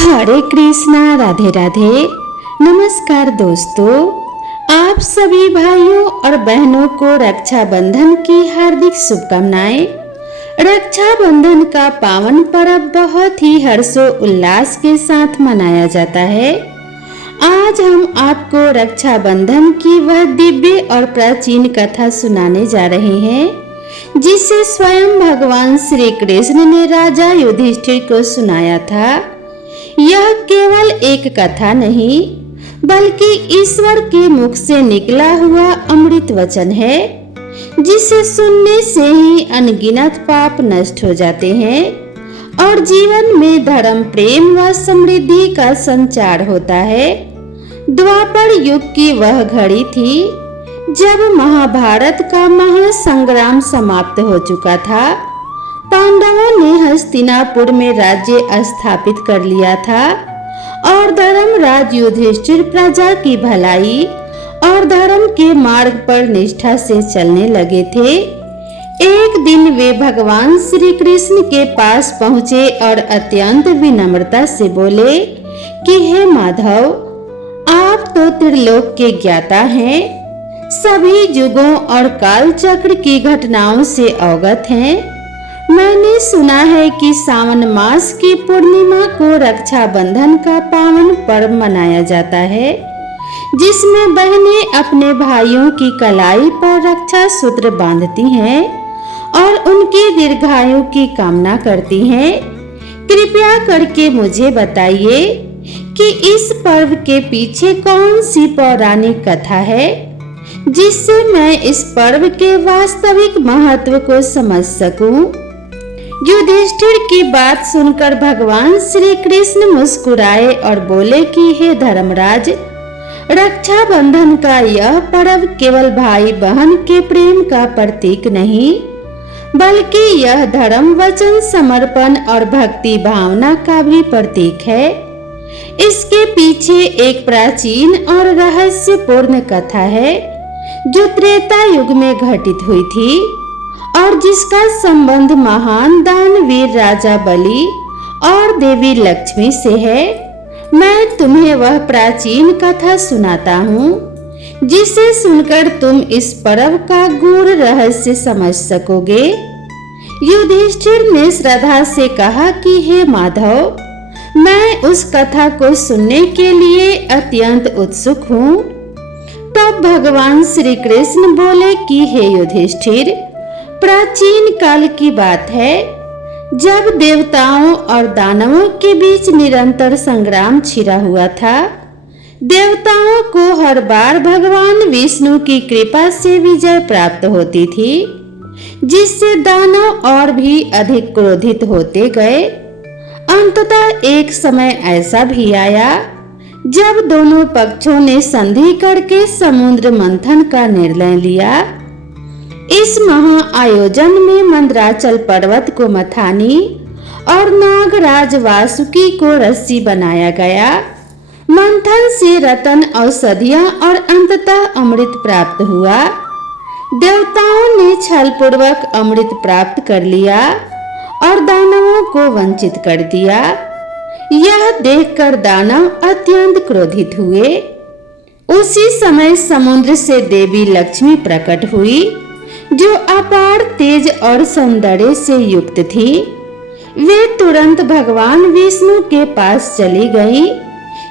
हरे कृष्णा, राधे राधे। नमस्कार दोस्तों, आप सभी भाइयों और बहनों को रक्षाबंधन की हार्दिक शुभकामनाएं। रक्षाबंधन का पावन पर्व बहुत ही हर्षोल्लास के साथ मनाया जाता है। आज हम आपको रक्षाबंधन की वह दिव्य और प्राचीन कथा सुनाने जा रहे हैं जिसे स्वयं भगवान श्री कृष्ण ने राजा युधिष्ठिर को सुनाया था। यह केवल एक कथा नहीं बल्कि ईश्वर के मुख से निकला हुआ अमृत वचन है जिसे सुनने से ही अनगिनत पाप नष्ट हो जाते हैं और जीवन में धर्म, प्रेम व समृद्धि का संचार होता है। द्वापर युग की वह घड़ी थी जब महाभारत का महासंग्राम समाप्त हो चुका था। पांडवों ने हस्तिनापुर में राज्य स्थापित कर लिया था और धर्मराज युधिष्ठिर प्रजा की भलाई और धर्म के मार्ग पर निष्ठा से चलने लगे थे। एक दिन वे भगवान श्री कृष्ण के पास पहुँचे और अत्यंत विनम्रता से बोले कि हे माधव, आप तो त्रिलोक के ज्ञाता हैं, सभी युगों और काल चक्र की घटनाओं से अवगत हैं। मैंने सुना है कि सावन मास की पूर्णिमा को रक्षाबंधन का पावन पर्व मनाया जाता है जिसमें बहनें अपने भाइयों की कलाई पर रक्षा सूत्र बांधती हैं और उनकी दीर्घायु की कामना करती हैं। कृपया करके मुझे बताइए कि इस पर्व के पीछे कौन सी पौराणिक कथा है जिससे मैं इस पर्व के वास्तविक महत्व को समझ सकूं। युधिष्ठिर की बात सुनकर भगवान श्री कृष्ण मुस्कुराए और बोले कि हे धर्मराज, रक्षाबंधन का यह पर्व केवल भाई बहन के प्रेम का प्रतीक नहीं बल्कि यह धर्म, वचन, समर्पण और भक्ति भावना का भी प्रतीक है। इसके पीछे एक प्राचीन और रहस्यपूर्ण कथा है जो त्रेता युग में घटित हुई थी और जिसका संबंध महान दानवीर राजा बलि और देवी लक्ष्मी से है। मैं तुम्हें वह प्राचीन कथा सुनाता हूँ जिसे सुनकर तुम इस पर्व का गूढ़ रहस्य समझ सकोगे। युधिष्ठिर ने श्रद्धा से कहा कि हे माधव, मैं उस कथा को सुनने के लिए अत्यंत उत्सुक हूँ। तब भगवान श्री कृष्ण बोले कि हे युधिष्ठिर, प्राचीन काल की बात है जब देवताओं और दानवों के बीच निरंतर संग्राम छिड़ा हुआ था। देवताओं को हर बार भगवान विष्णु की कृपा से विजय प्राप्त होती थी जिससे दानव और भी अधिक क्रोधित होते गए। अंततः एक समय ऐसा भी आया जब दोनों पक्षों ने संधि करके समुद्र मंथन का निर्णय लिया। इस महाआयोजन में मंदराचल पर्वत को मथानी और नागराज वासुकी को रस्सी बनाया गया। मंथन से रत्न, औषधियां और अंततः अमृत प्राप्त हुआ। देवताओं ने छलपूर्वक अमृत प्राप्त कर लिया और दानवों को वंचित कर दिया। यह देखकर दानव अत्यंत क्रोधित हुए। उसी समय समुद्र से देवी लक्ष्मी प्रकट हुई जो अपार तेज और सौंदर्य से युक्त थी। वे तुरंत भगवान विष्णु के पास चली गई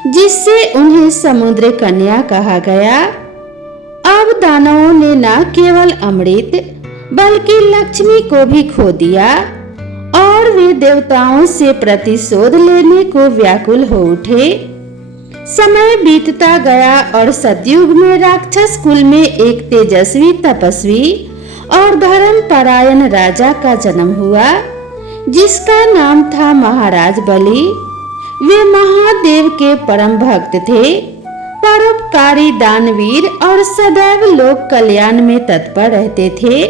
जिससे उन्हें समुद्र कन्या कहा गया। अब दानवों ने न केवल अमृत बल्कि लक्ष्मी को भी खो दिया और वे देवताओं से प्रतिशोध लेने को व्याकुल हो उठे। समय बीतता गया और सतयुग में राक्षस कुल में एक तेजस्वी, तपस्वी और धर्मपरायण राजा का जन्म हुआ जिसका नाम था महाराज बलि। वे महादेव के परम भक्त थे, परोपकारी, दानवीर और सदैव लोक कल्याण में तत्पर रहते थे।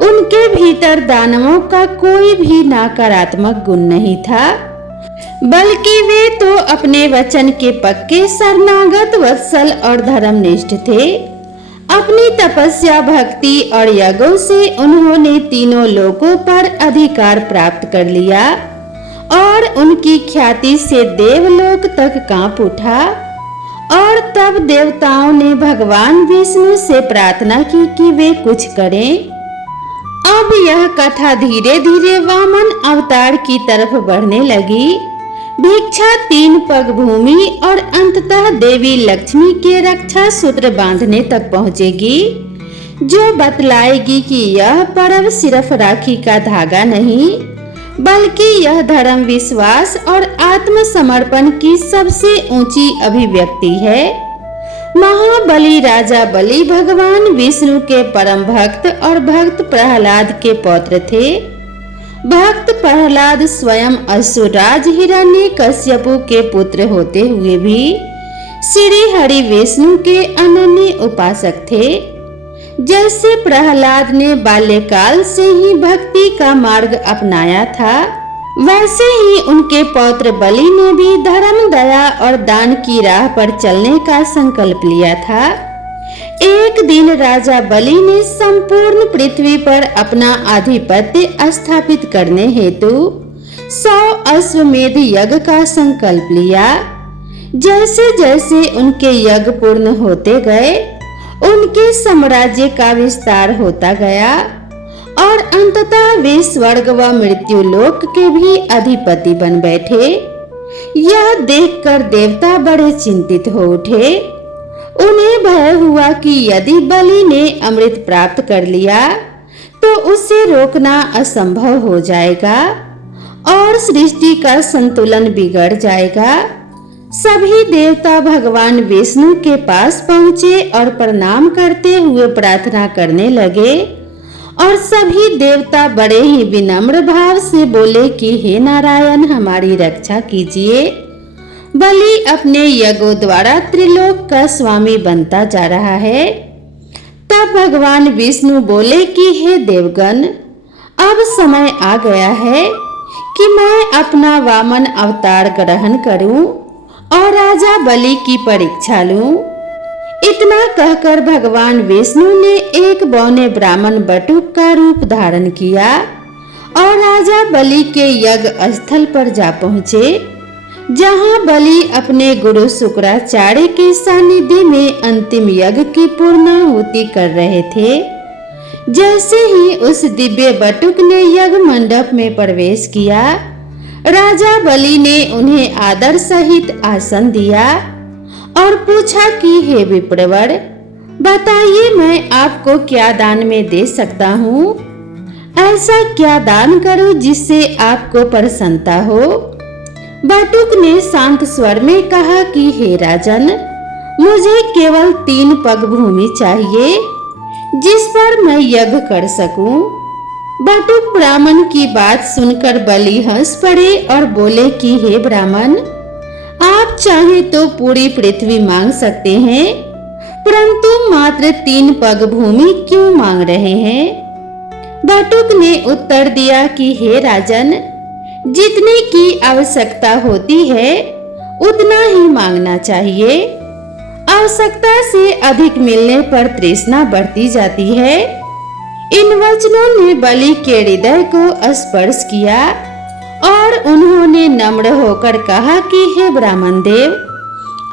उनके भीतर दानवों का कोई भी नकारात्मक गुण नहीं था बल्कि वे तो अपने वचन के पक्के, शरणागत, वत्सल और धर्मनिष्ठ थे। अपनी तपस्या, भक्ति और यज्ञों से उन्होंने तीनों लोकों पर अधिकार प्राप्त कर लिया और और उनकी ख्याति से देवलोक तक कांप उठा। और तब देवताओं ने भगवान विष्णु से प्रार्थना की कि वे कुछ करें। अब यह कथा धीरे धीरे वामन अवतार की तरफ बढ़ने लगी। भिक्षा 3 पग भूमि और अंततः देवी लक्ष्मी के रक्षा सूत्र बांधने तक पहुंचेगी, जो बतलाएगी कि यह पर्व सिर्फ राखी का धागा नहीं, बल्कि यह धर्म, विश्वास और आत्मसमर्पण की सबसे ऊंची अभिव्यक्ति है। महाबली राजा बलि भगवान विष्णु के परम भक्त और भक्त प्रहलाद के पौत्र थे। भक्त प्रहलाद स्वयं असुरराज हिरण्यकश्यपु के पुत्र होते हुए भी श्री हरि विष्णु के अनन्य उपासक थे। जैसे प्रहलाद ने बाल्यकाल से ही भक्ति का मार्ग अपनाया था, वैसे ही उनके पौत्र बलि ने भी धर्म, दया और दान की राह पर चलने का संकल्प लिया था। एक दिन राजा बलि ने संपूर्ण पृथ्वी पर अपना आधिपत्य स्थापित करने हेतु 100 अश्वमेध यज्ञ का संकल्प लिया। जैसे जैसे उनके यज्ञ पूर्ण होते गए, उनके साम्राज्य का विस्तार होता गया और अंततः वे स्वर्ग व मृत्यु लोक के भी अधिपति बन बैठे। यह देखकर देवता बड़े चिंतित हो उठे। उन्हें भय हुआ कि यदि बलि ने अमृत प्राप्त कर लिया तो उसे रोकना असंभव हो जाएगा और सृष्टि का संतुलन बिगड़ जाएगा। सभी देवता भगवान विष्णु के पास पहुंचे और प्रणाम करते हुए प्रार्थना करने लगे। और सभी देवता बड़े ही विनम्र भाव से बोले कि हे नारायण, हमारी रक्षा कीजिए। बलि अपने यज्ञों द्वारा त्रिलोक का स्वामी बनता जा रहा है। तब भगवान विष्णु बोले कि हे देवगण, अब समय आ गया है कि मैं अपना वामन अवतार ग्रहण करूं और राजा बलि की परीक्षा लूं। इतना कहकर भगवान विष्णु ने एक बौने ब्राह्मण बटुक का रूप धारण किया और राजा बलि के यज्ञ स्थल पर जा पहुंचे, जहां बलि अपने गुरु शुक्राचार्य के सानिध्य में अंतिम यज्ञ की पूर्णाहुति कर रहे थे। जैसे ही उस दिव्य बटुक ने यज्ञ मंडप में प्रवेश किया, राजा बलि ने उन्हें आदर सहित आसन दिया और पूछा कि हे विप्रवर, बताइए मैं आपको क्या दान में दे सकता हूँ? ऐसा क्या दान करूं जिससे आपको प्रसन्नता हो? बटुक ने शांत स्वर में कहा कि हे राजन, मुझे केवल 3 पग भूमि चाहिए जिस पर मैं यज्ञ कर सकूं। बटुक ब्राह्मण की बात सुनकर बलि हंस पड़े और बोले कि हे ब्राह्मण, आप चाहे तो पूरी पृथ्वी मांग सकते हैं, परंतु मात्र 3 पग भूमि क्यों मांग रहे हैं? बटुक ने उत्तर दिया कि हे राजन, जितने की आवश्यकता होती है उतना ही मांगना चाहिए। आवश्यकता से अधिक मिलने पर तृष्णा बढ़ती जाती है। इन वचनों ने बलि के हृदय को स्पर्श किया और उन्होंने नम्र होकर कहा कि हे ब्राह्मण देव,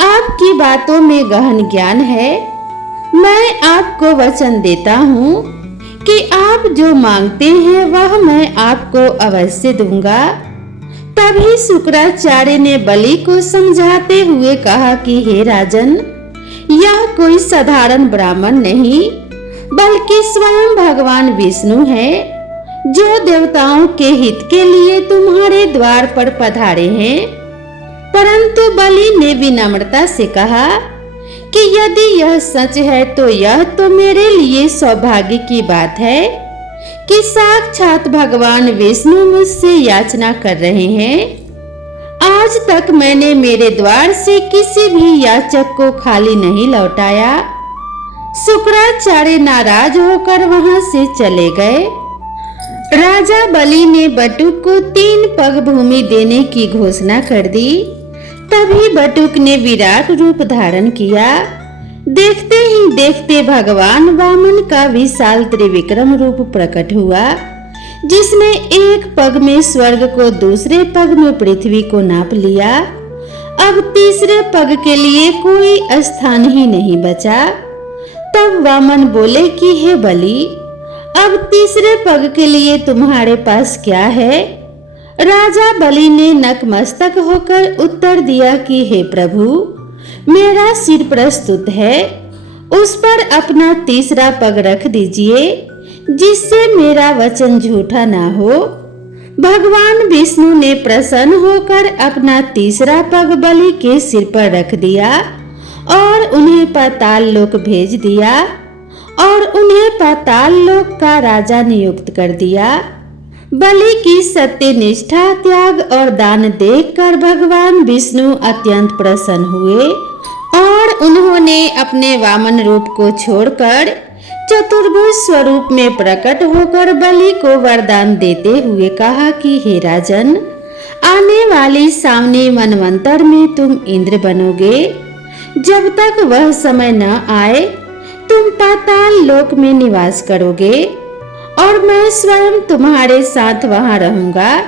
आपकी बातों में गहन ज्ञान है। मैं आपको वचन देता हूँ कि आप जो मांगते हैं वह मैं आपको अवश्य दूंगा। तभी शुक्राचार्य ने बलि को समझाते हुए कहा कि हे राजन, यह कोई साधारण ब्राह्मण नहीं बल्कि स्वयं भगवान विष्णु है, जो देवताओं के हित के लिए तुम्हारे द्वार पर पधारे हैं। परंतु बलि ने विनम्रता से कहा कि यदि यह सच है तो यह तो मेरे लिए सौभाग्य की बात है कि साक्षात भगवान विष्णु मुझसे याचना कर रहे हैं। आज तक मैंने मेरे द्वार से किसी भी याचक को खाली नहीं लौटाया। शुक्राचार्य नाराज होकर वहां से चले गए। राजा बलि ने बटुक को 3 पग भूमि देने की घोषणा कर दी। तभी बटुक ने विराट रूप धारण किया। देखते ही देखते भगवान वामन का विशाल त्रिविक्रम रूप प्रकट हुआ, जिसने एक पग में स्वर्ग को, दूसरे पग में पृथ्वी को नाप लिया। अब तीसरे पग के लिए कोई स्थान ही नहीं बचा। तब वामन बोले कि हे बलि, अब तीसरे पग के लिए तुम्हारे पास क्या है? राजा बलि ने नतमस्तक होकर उत्तर दिया कि हे प्रभु, मेरा सिर प्रस्तुत है, उस पर अपना तीसरा पग रख दीजिए, जिससे मेरा वचन झूठा ना हो। भगवान विष्णु ने प्रसन्न होकर अपना तीसरा पग बलि के सिर पर रख दिया और उन्हें पाताल लोक भेज दिया और उन्हें पाताल लोक का राजा नियुक्त कर दिया। बलि की सत्यनिष्ठा, त्याग और दान देखकर भगवान विष्णु अत्यंत प्रसन्न हुए और उन्होंने अपने वामन रूप को छोड़कर चतुर्भुज स्वरूप में प्रकट होकर बलि को वरदान देते हुए कहा कि हे राजन, आने वाली सावनी मनवंतर में तुम इंद्र बनोगे। जब तक वह समय न आए तुम पाताल लोक में निवास करोगे और मैं स्वयं तुम्हारे साथ वहां रहूंगा।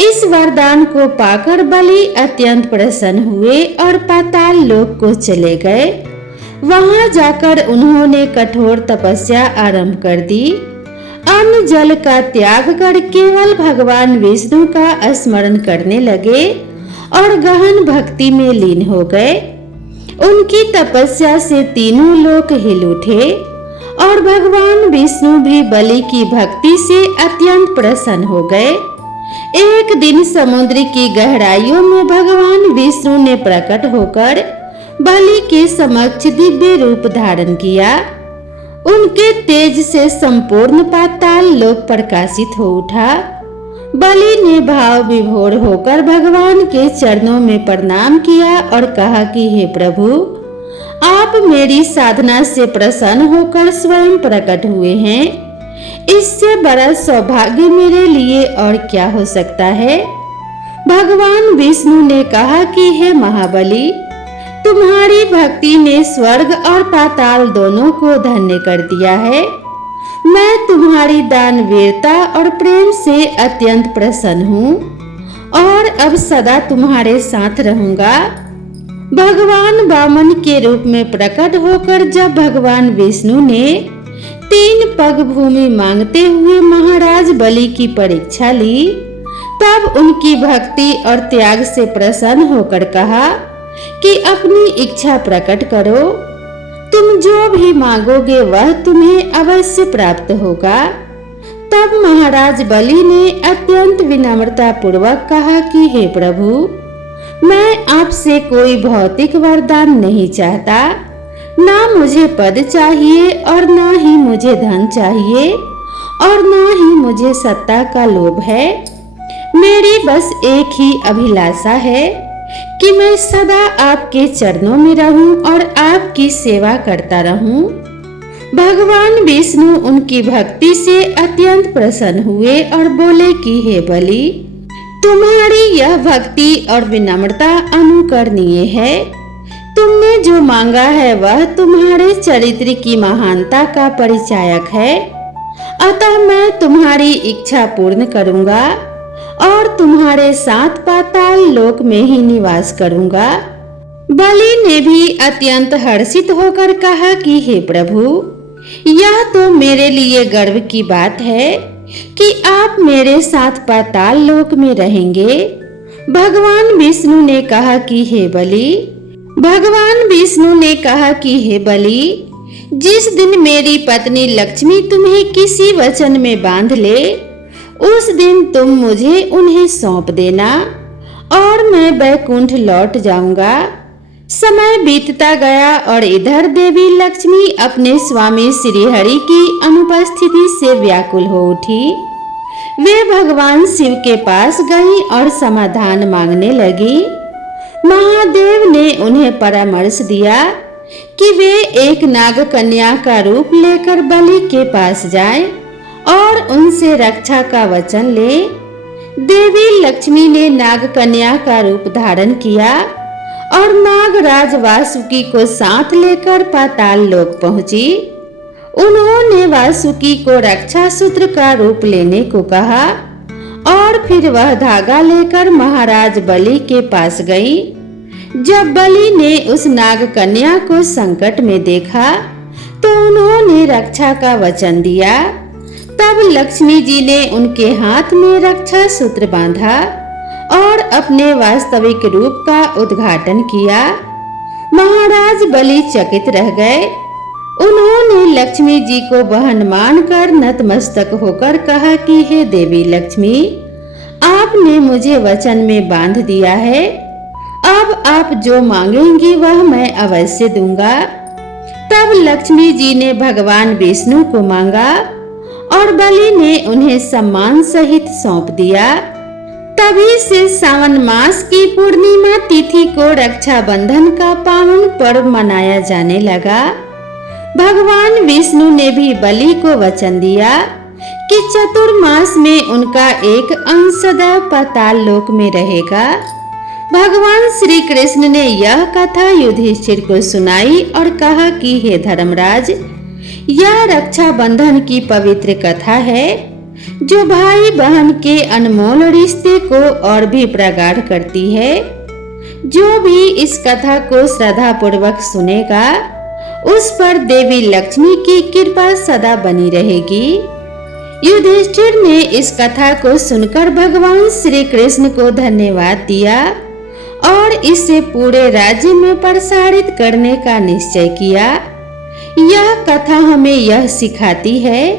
इस वरदान को पाकर बलि अत्यंत प्रसन्न हुए और पाताल लोक को चले गए। वहां जाकर उन्होंने कठोर तपस्या आरंभ कर दी। अन्न जल का त्याग कर केवल भगवान विष्णु का स्मरण करने लगे और गहन भक्ति में लीन हो गए। उनकी तपस्या से तीनों लोक हिल उठे और भगवान विष्णु भी बलि की भक्ति से अत्यंत प्रसन्न हो गए। एक दिन समुद्र की गहराइयों में भगवान विष्णु ने प्रकट होकर बलि के समक्ष दिव्य रूप धारण किया। उनके तेज से संपूर्ण पाताल लोक प्रकाशित हो उठा। बलि ने भाव विभोर होकर भगवान के चरणों में प्रणाम किया और कहा कि हे प्रभु, आप मेरी साधना से प्रसन्न होकर स्वयं प्रकट हुए हैं। इससे बड़ा सौभाग्य मेरे लिए और क्या हो सकता है? भगवान विष्णु ने कहा कि हे महाबली, तुम्हारी भक्ति ने स्वर्ग और पाताल दोनों को धन्य कर दिया है। मैं तुम्हारी दानवीरता और प्रेम से अत्यंत प्रसन्न हूँ और अब सदा तुम्हारे साथ रहूंगा। भगवान वामन के रूप में प्रकट होकर जब भगवान विष्णु ने 3 पग भूमि मांगते हुए महाराज बलि की परीक्षा ली, तब उनकी भक्ति और त्याग से प्रसन्न होकर कहा कि अपनी इच्छा प्रकट करो। तुम जो भी मांगोगे वह तुम्हें अवश्य प्राप्त होगा। तब महाराज बलि ने अत्यंत विनम्रता पूर्वक कहा कि हे प्रभु, मैं आपसे कोई भौतिक वरदान नहीं चाहता। ना मुझे पद चाहिए और ना ही मुझे धन चाहिए और ना ही मुझे सत्ता का लोभ है। मेरी बस एक ही अभिलाषा है कि मैं सदा आपके चरणों में रहूं और आपकी सेवा करता रहूं। भगवान विष्णु उनकी भक्ति से अत्यंत प्रसन्न हुए और बोले कि हे बलि, तुम्हारी यह भक्ति और विनम्रता अनुकरणीय है। तुमने जो मांगा है वह तुम्हारे चरित्र की महानता का परिचायक है। अतः मैं तुम्हारी इच्छा पूर्ण करूंगा और तुम्हारे साथ पाताल लोक में ही निवास करूंगा। बलि ने भी अत्यंत हर्षित होकर कहा कि हे प्रभु, यह तो मेरे लिए गर्व की बात है कि आप मेरे साथ पाताल लोक में रहेंगे। भगवान विष्णु ने कहा कि हे बलि, जिस दिन मेरी पत्नी लक्ष्मी तुम्हें किसी वचन में बांध ले, उस दिन तुम मुझे उन्हें सौंप देना और मैं वैकुंठ लौट जाऊंगा। समय बीतता गया और इधर देवी लक्ष्मी अपने स्वामी श्रीहरि की अनुपस्थिति से व्याकुल हो उठी। वे भगवान शिव के पास गईं और समाधान मांगने लगी। महादेव ने उन्हें परामर्श दिया कि वे एक नाग कन्या का रूप लेकर बलि के पास जाएं और उनसे रक्षा का वचन ले। देवी लक्ष्मी ने नाग कन्या का रूप धारण किया और नागराज वासुकी को साथ लेकर पाताल लोक पहुंची। उन्होंने वासुकी को रक्षा सूत्र का रूप लेने को कहा और फिर वह धागा लेकर महाराज बलि के पास गई। जब बलि ने उस नाग कन्या को संकट में देखा तो उन्होंने रक्षा का वचन दिया। तब लक्ष्मी जी ने उनके हाथ में रक्षा सूत्र बांधा और अपने वास्तविक रूप का उद्घाटन किया। महाराज बलि चकित रह गए। उन्होंने लक्ष्मी जी को बहन मानकर नतमस्तक होकर कहा कि हे देवी लक्ष्मी, आपने मुझे वचन में बांध दिया है। अब आप जो मांगेंगी वह मैं अवश्य दूंगा। तब लक्ष्मी जी ने भगवान विष्णु को मांगा और बलि ने उन्हें सम्मान सहित सौंप दिया। तभी से सावन मास की पूर्णिमा तिथि को रक्षाबंधन का पावन पर्व मनाया जाने लगा। भगवान विष्णु ने भी बलि को वचन दिया कि चतुर्मास में उनका एक अंश सदा पाताल लोक में रहेगा। भगवान श्री कृष्ण ने यह कथा युधिष्ठिर को सुनाई और कहा कि हे धर्मराज, यह रक्षाबंधन की पवित्र कथा है जो भाई बहन के अनमोल रिश्ते को और भी प्रगाढ़ करती है। जो भी इस कथा को श्रद्धा पूर्वक सुनेगा उस पर देवी लक्ष्मी की कृपा सदा बनी रहेगी। युधिष्ठिर ने इस कथा को सुनकर भगवान श्री कृष्ण को धन्यवाद दिया और इसे पूरे राज्य में प्रसारित करने का निश्चय किया। यह कथा हमें यह सिखाती है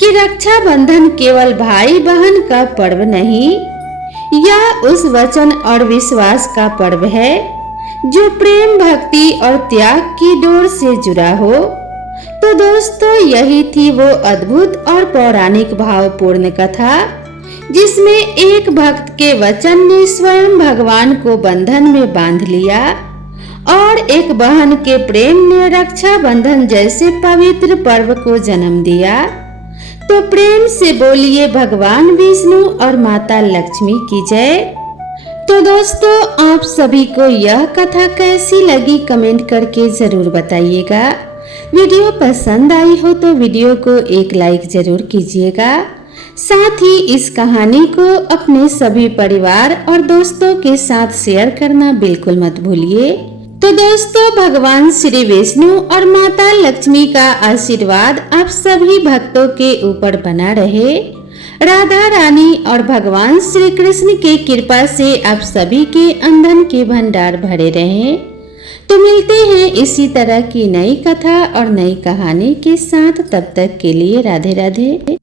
कि रक्षाबंधन केवल भाई बहन का पर्व नहीं, यह उस वचन और विश्वास का पर्व है जो प्रेम, भक्ति और त्याग की डोर से जुड़ा हो। तो दोस्तों, यही थी वो अद्भुत और पौराणिक भावपूर्ण कथा जिसमें एक भक्त के वचन ने स्वयं भगवान को बंधन में बांध लिया और एक बहन के प्रेम ने रक्षाबंधन जैसे पवित्र पर्व को जन्म दिया। तो प्रेम से बोलिए भगवान विष्णु और माता लक्ष्मी की जय। तो दोस्तों, आप सभी को यह कथा कैसी लगी कमेंट करके जरूर बताइएगा। वीडियो पसंद आई हो तो वीडियो को एक लाइक जरूर कीजिएगा। साथ ही इस कहानी को अपने सभी परिवार और दोस्तों के साथ शेयर करना बिल्कुल मत भूलिए। तो दोस्तों, भगवान श्री विष्णु और माता लक्ष्मी का आशीर्वाद आप सभी भक्तों के ऊपर बना रहे। राधा रानी और भगवान श्री कृष्ण की कृपा से आप सभी के अंधन के भंडार भरे रहें। तो मिलते हैं इसी तरह की नई कथा और नई कहानी के साथ। तब तक के लिए राधे राधे।